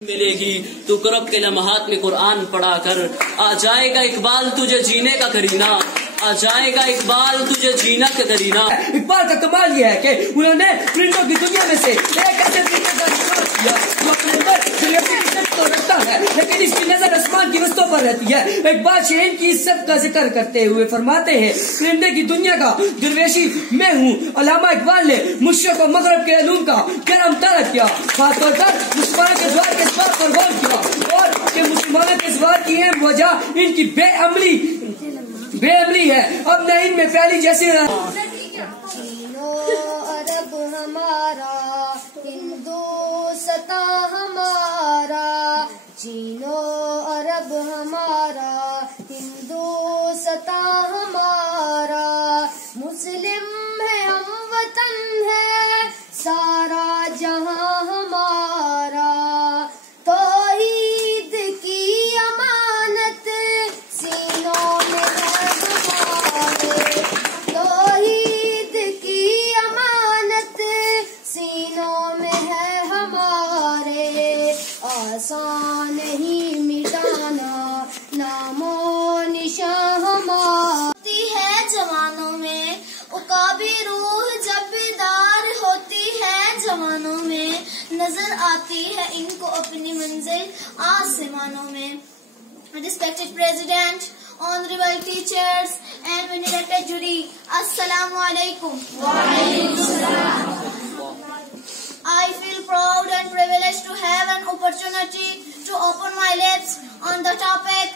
ملے گی تو کرب کے لمحات میں قرآن پڑھا کر آ جائے گا اقبال تجھے جینے کا کرینہ، آ جائے گا اقبال تجھے جینا کا کرینہ۔ اقبال کا کمال یہ ہے کہ انہوں نے پرندوں کی دنیا میں سے ایک ایسے پرندے کا انتخاب کیا جو اپنے اندر دریافتی عزت کو رکھتا ہے لیکن اس کی نظر آسمان کی وسطوں پر رہتی ہے۔ اقبال شیرین کی عزت کا ذکر کرتے ہوئے فرماتے ہیں پرندے کی دنیا کا درویشی میں ہوں۔ علامہ اقبال نے مشرق و مغرب کے علوم کا گرم طلب کیا، خاص طور پر مسلمانوں کے زوال کے اسباب پر غور کیا اور کہ مسلمانوں کے زوال کی اہم وجہ ان کی بے عملی ہے۔ اب نہ ان میں پہلی جیسی چینو عرب ہمارا ہندوستاں ہمارا، چینو عرب ہمارا ہندوستاں ہمارا، مسلم ہے ہم وطن ہے سارا جہاں ہمارا، توحید کی امانت سینوں میں ہے ہمارے، توحید کی امانت سینوں میں ہے ہمارے، آسان نہیں مٹانا نام و نشاں ہماری ہے جوانوں میں، عقابی روح جب بیدار ہوتی ہے جوانوں میں، نظر آتی ہے ان کو اپنی منزل آسمانوں میں۔ Respected President, honorable teachers and venerated jury, Assalamu alaikum. I feel proud and privileged to have an opportunity to open my lips on the topic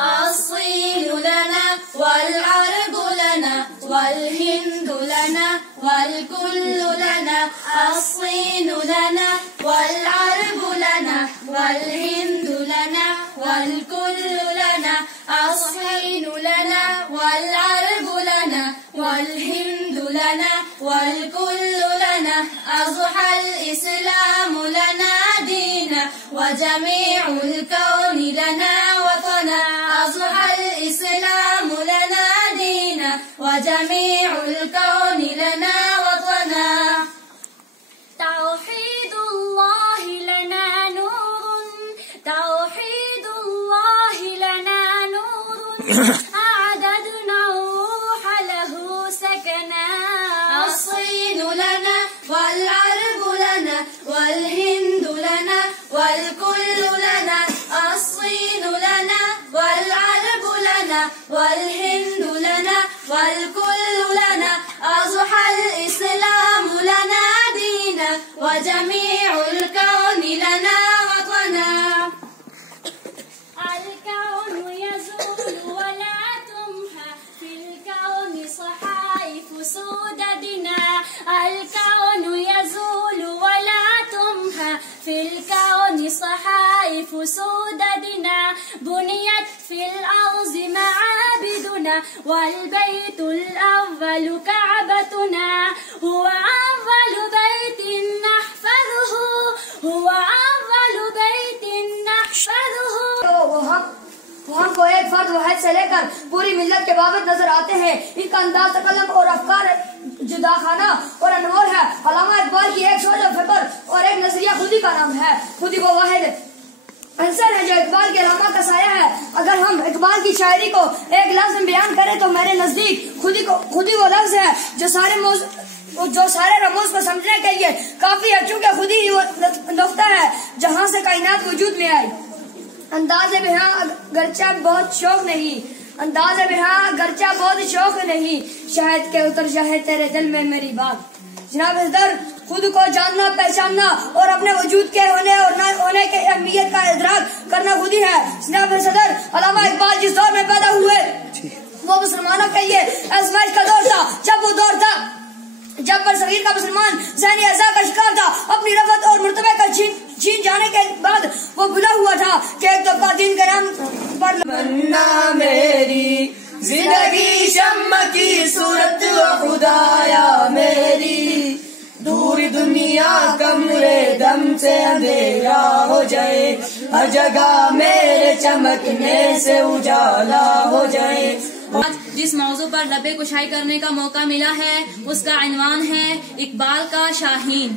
الصين لنا والعرب لنا والهند لنا والكل لنا، الصين لنا والعرب لنا والهند لنا والكل لنا، الصين لنا والعرب لنا والهند لنا والكل لنا، أضحى الإسلام لنا دينا وجميع الكون لنا وطنا، أضحى الإسلام لنا دينا وجميع الكون لنا وطنا، توحيد الله لنا نور، توحيد الله لنا نور، أعددنا الروح له سكنا، الصين لنا والعرب لنا والهند لنا والكل لنا، الصين لنا والعرب لنا والهند لنا والكل لنا، أضحى الإسلام لنا دينا وجميع الكون لنا وطنا، الكون يزول ولا تمحى في الكون صحائف سوددنا، الكون يزول ولا تمحى في الكون صحائف سوددنا، بنيت في الأرض معابدنا والبيت الأول كعبتنا، هو أول بيت نحفظه، هو أول بيت نحفظه، وہ ہم کو ایک فرد واحد سے لے کر پوری ملت کے بابت نظر آتے ہیں، ان کا انداز قلم اور افکار جدا خانہ اور انمول ہے۔ علامہ اقبال کی ایک سوچ و فکر اور ایک نظریہ خودی کا نام ہے، خودی وہ واحد عنصر ہے جو اقبال کے علامہ کا سایہ ہے۔ اگر ہم اقبال کی شاعری کو ایک لفظ میں بیان کریں تو میرے نزدیک خودی وہ لفظ ہے جو سارے رموز کو سمجھنے کے لیے کافی ہے، چونکہ خودی ہی وہ نقطہ ہے جہاں سے کائنات وجود میں آئی۔ انداز بیاں گرچہ بہت شوق نہیں، انداز بیاں گرچہ بہت شوق نہیں، شاید کہ اتر جائے تیرے دل میں میری بات۔ جناب صدر، خود کو جاننا پہچاننا اور اپنے وجود کے ہونے اور نہ ہونے کے اہمیت کا ادراک کرنا خودی ہے۔ جناب صدر، علامہ اقبال جس دور میں پیدا ہوئے وہ مسلمانوں کے لیے آزمائش کا دور تھا، جب وہ دور تھا جب برصغیر کا مسلمان ذہنی اعضاء کا شکار تھا، اپنی رفعت اور مرتبے کا چھین جانے کے بعد وہ بھلا ہوا تھا کہ ایک دفعہ دین کے نام پر بننا میری زندگی شمع کی صورت و خدایا میری، دور دنیا کمرے دم سے اندھیرا ہو جائے، ہر جگہ میرے چمکنے سے اجالا ہو جائے۔ آج جس موضوع پر لب کشائی کرنے کا موقع ملا ہے اس کا عنوان ہے اقبال کا شاہین۔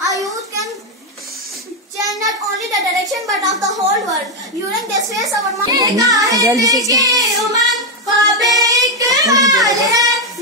our youth can change not only the direction but of the whole world. During this phase our